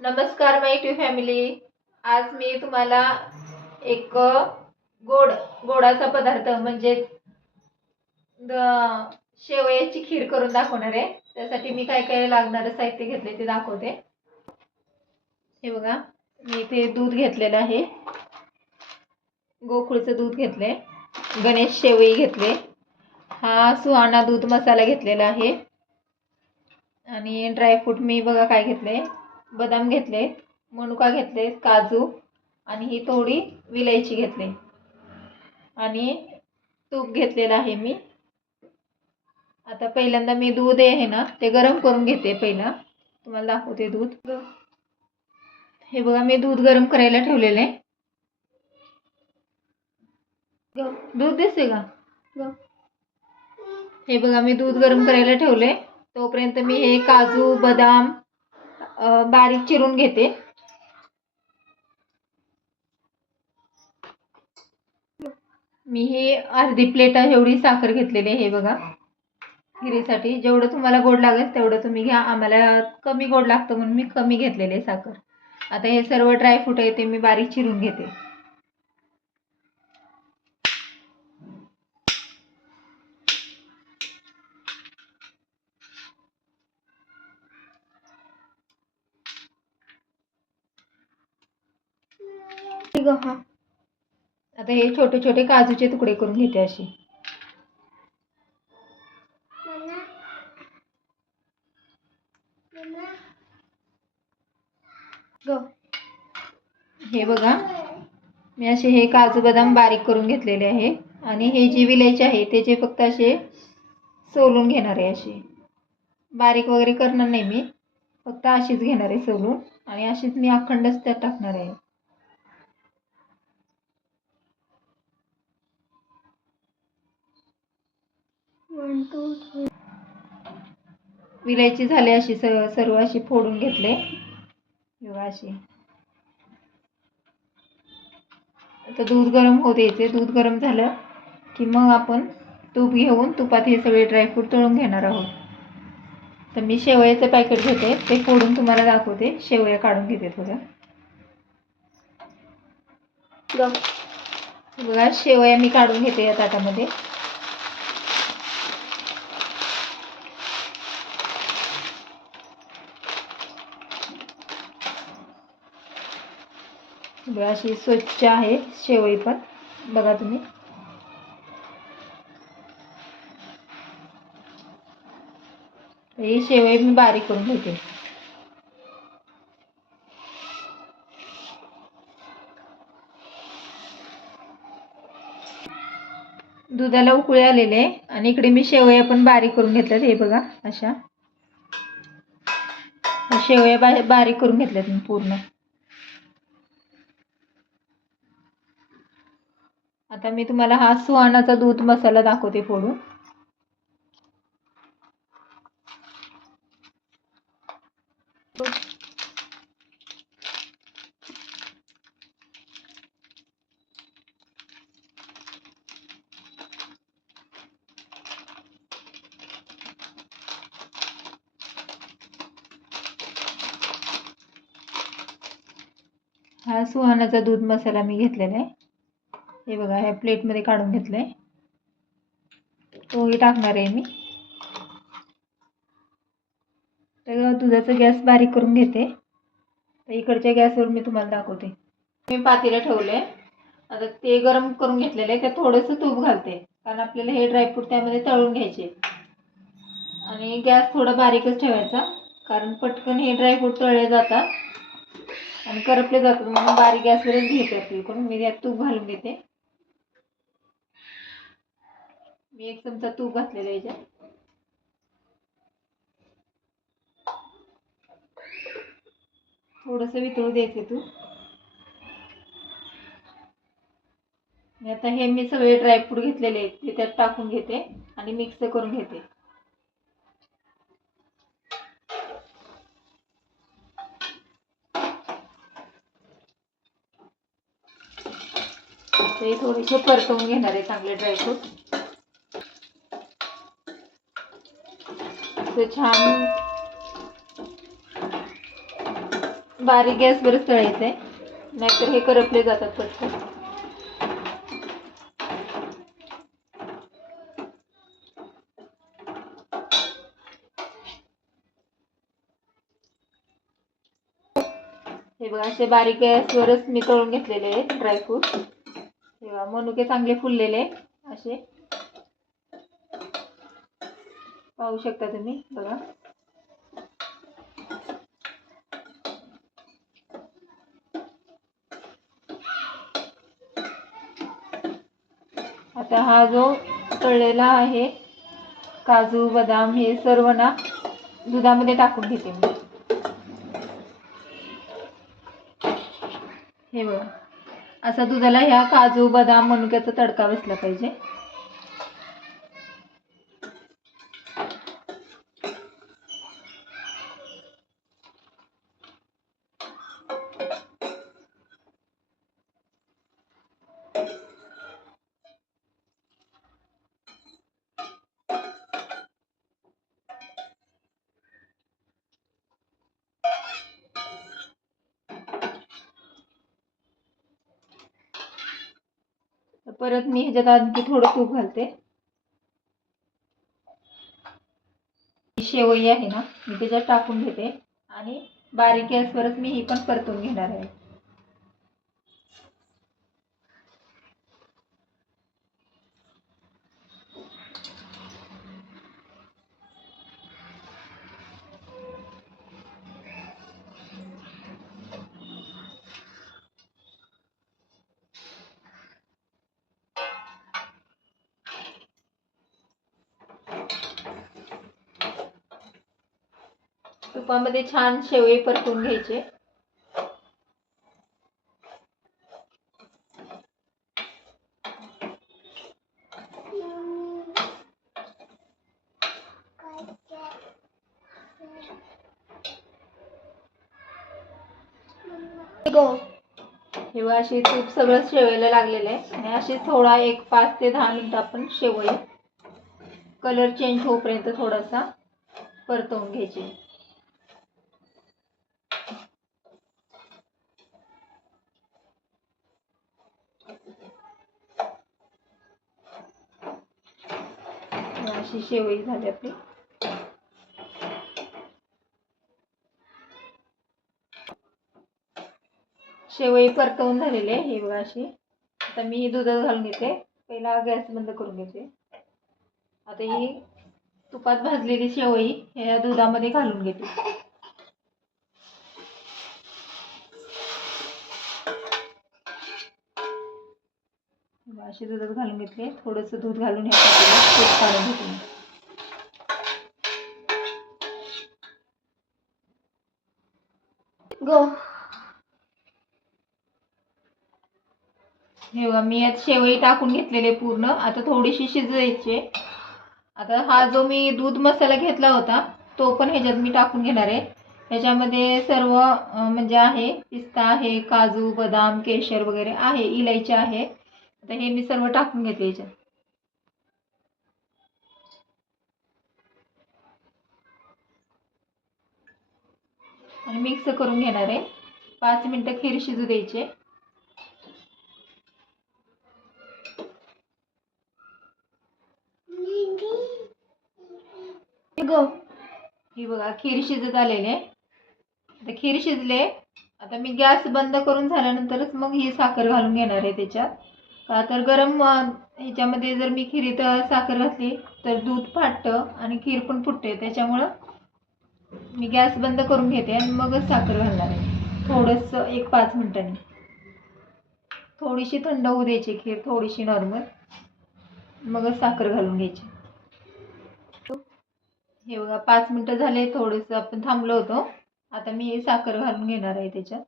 नमस्कार माय to family आज मी तुम्हाला एक गोड गोडाचा पदार्थ म्हणजे द- शेवयाची खीर करून दाखवणार आहे. त्यासाठी मी काय काय लागणारं साहित्य घेतले ते दाखवते. हे बघा मी इथे दूध घेतलेलं आहे. गोकुळचं दूध घेतले गणेश शेवई घेतले. हा सुहाणा दूध मसाला घेतलेला आहे. आणि ड्रायफ्रूट मी बघा काय घेतले बदाम घेतले मनुका घेतले काजू आणि ही थोडी विलायची घेतली. आणि तूप घेतलेलं आहे मी. आता पहिल्यांदा मी दूध आहे ना ते गरम करून घेते पहिला. तुम्हाला दाखवते दूध. हे बघा मी दूध गरम करायला ठेवलेलं आहे. दूध दिसते का? हे बघा मी दूध गरम करायला ठेवले तोपर्यंत मी हे काजू बदाम बारीक चिरून घेते. मी हे अर्धी प्लेट एवढी साखर घेतलेली आहे हे बघा. खिरीसाठी जेवढं तुम्हाला गोड लागेल तेवढं तुम्ही घ्या. आम्हाला कमी गोड लागतं म्हणून मी कमी घेतलेले साखर. आता हे सर्व ड्रायफ्रूट आहे ते मी बारीक चिरून घेते. आहे, हा. आता हे छोटे छोटे काजूचे तुकडे करून घेते असे. ग. हे बघा. मी असे हे काजू बदाम बारीक करून घेतलेले आहे. आणि हे जे विलायचे आहे त्याचे फक्त असे सोलून घेणार आहे असे. बारीक वगैरे करणार नाही मी. फक्त अशीच घेणार आहे सोलून. आणि अशीच मी अखंडच त्यात टाकणार आहे. विलायची झाली अशी सर्व सर्व अशी फोडून घेतले. अशी. आता दूध गरम होऊ द्यायचे. दूध गरम झालं की मग आपण तूप घेऊन तुपात हे सगळे ड्रायफ्रूट तळून घेणार आहोत. तर मी शेवयाचं पॅकेट घेते. ते फोडून तुम्हाला दाखवते. शेवया काढून घेते थोडं. बघा शेवया मी काढून घेते या ताटामध्ये. अशी स्वच्छ आहे शेवई पण. बघा तुम्ही. ही शेवई मी बारीक करून घेते. दुधाला उकळी आलेले आहे आणि इकडे मी शेवया पण बारीक करून घेतल्यात हे बघा अशा. शेवया बारीक करून घेतल्यात मी पूर्ण. आता मी तुम्हाला हा सुहाणाचा दूध मसाला दाखवते फोडून. हा सुहानाचा दूध मसाला मी घेतलेला आहे. हे बघा ह्या प्लेटमध्ये काढून घेतलं आहे तोही टाकणार आहे मी. तर दुधाचा गॅस बारीक करून घेते. तर इकडच्या गॅसवर मी तुम्हाला दाखवते. मी पातीला ठेवलं आहे आता ते गरम करून घेतलेलं आहे. त्यात थोडंसं तूप घालते. कारण आपल्याला हे ड्रायफ्रूट त्यामध्ये तळून घ्यायचे. आणि गॅस थोडा बारीकच ठेवायचा. कारण पटकन हे ड्रायफ्रूट तळले जातात. आणि करपले जातात. म्हणून बारीक गॅसवरच घेते आपली करून मी त्यात तूप घालून घेते. मी एक चमचा तूप घातलेला याच्यात. थोडंसं वितळू द्यायचं तूप. आता हे मी सगळे ड्रायफ्रूट घेतलेले आहेत ते त्यात टाकून घेते आणि मिक्स करून घेते. ते थोडेसे परतवून घेणार आहे चांगले ड्रायफ्रूट असं छान बारीक गॅसवरच तळायचं आहे नाहीतर हे करपले जातात पटकन. हे बघा असे बारीक गॅसवरच मी तळून घेतलेले आहेत ड्रायफ्रूट हे बघा मनुके चांगले फुललेले असे. पाहू शकता तुम्ही बघा. आता हा जो तळलेला आहे काजू बदाम हे सर्व ना दुधामध्ये टाकून घेते मी. हे बघा. असा दुधाला ह्या काजू बदाम मनुक्याचा तडका बसला पाहिजे. परत मी ह्याच्यात आणखी थोडं तूप घालते. शेवई आहे ना मी त्याच्यात टाकून घेते. आणि बारीक गॅसवरच मी ही पण परतून घेणार आहे. तुपामध्ये छान शेवई परतून घ्यायचे. हे अशी तूप सगळं शेवायला लागलेलं आहे. आणि अशी थोडा एक पाच ते दहा मिनिटं आपण शेवई कलर चेंज होईपर्यंत थोडासा परतवून घ्यायची. अशी शेवई झाली आपली. शेवई परतवून झालेली आहे ही बघा अशी. आता मी ही दुधात घालून घेते. पहिला गॅस बंद करून घेते. आता ही तुपात भाजलेली शेवई ह्या दुधामध्ये घालून घेते. अशी दुधात घालून घेतले थोडंसं दूध घालून तूप काढून घेते मी. गो. हे बघा मी यात शेवई टाकून घेतलेले पूर्ण. आता थोडीशी शिजवायची आता हा जो मी दूध मसाला घेतला होता तो पण ह्याच्यात मी टाकून घेणार आहे. ह्याच्यामध्ये सर्व म्हणजे आहे पिस्ता आहे काजू बदाम केशर वगैरे आहे इलायची आहे. आता हे मी सर्व टाकून घेते याच्यात. आणि मिक्स करून घेणार आहे. पाच मिनटं खीर शिजू द्यायचे ही बघा खीर शिजत आलेले आता खीर शिजले आता मी गॅस बंद करून झाल्यानंतरच मग ही साखर घालून घेणार आहे त्याच्यात. का तर गरम ह्याच्यामध्ये जर मी खिरीत साखर घातली तर दूध फाटतं आणि खीर पण फुटते. त्याच्यामुळं मी गॅस बंद करून घेते आणि मगच साखर घालणार आहे. थोडंसं एक पाच मिनटांनी. थोडीशी थंड होऊ द्यायची खीर थोडीशी नॉर्मल मगच साखर घालून घ्यायची. हे बघा पाच मिनटं झाले थोडंसं आपण थांबलो होतो. आता मी साखर घालून घेणार आहे त्याच्यात.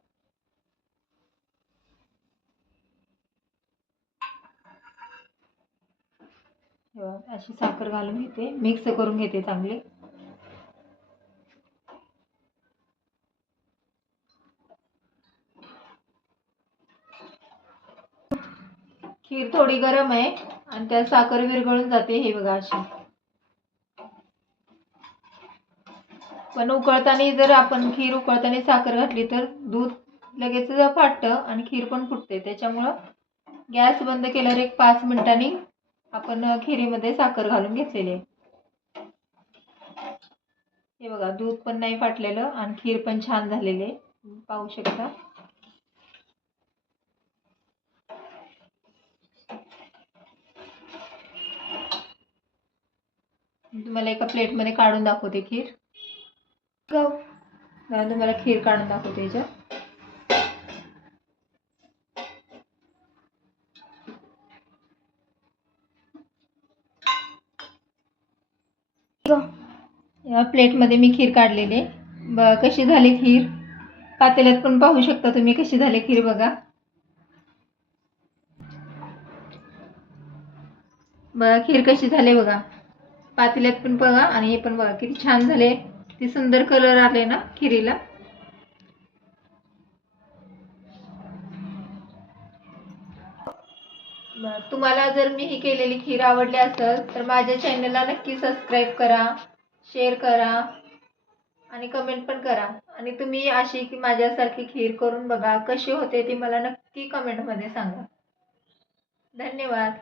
अशी साखर घालून घेते. मिक्स करून घेते चांगली. खीर थोडी गरम आहे आणि त्यात साखर विरघळून जाते हे बघा अशी. पण उकळताना जर आपण खीर उकळताना साखर घातली तर दूध लगेच फाटतं आणि खीर पण फुटते. त्याच्यामुळं गॅस बंद केल्यावर एक पाच मिनिटांनी आपण खिरीमध्ये साखर घालून घेतलेली आहे. हे बघा दूध पण नाही फाटलेलं आणि खीर पण छान झालेली आहे. पाहू शकता. तुम्हाला एका प्लेटमध्ये काढून दाखवते खीर. तुम्हाला खीर काढून दाखवते याच्यात. या प्लेटमध्ये मी खीर काढलेली ब कशी झाली खीर? पातेल्यात पण पाहू शकता तुम्ही कशी झाली खीर बघा. बघा खीर कशी झाली बघा. पातेल्यात पण बघा आणि हे पण बघा किती छान झाले. किती सुंदर कलर आले ना खिरीला. तुम्हाला जर मी ही केलेली खीर आवडली असेल तर माझ्या चॅनलला नक्की सबस्क्राईब करा शेअर करा आणि कमेंट पण करा. आणि तुम्ही अशी की माझ्यासारखी खीर करून बघा कशी होते ती मला नक्की कमेंटमध्ये सांगा. धन्यवाद.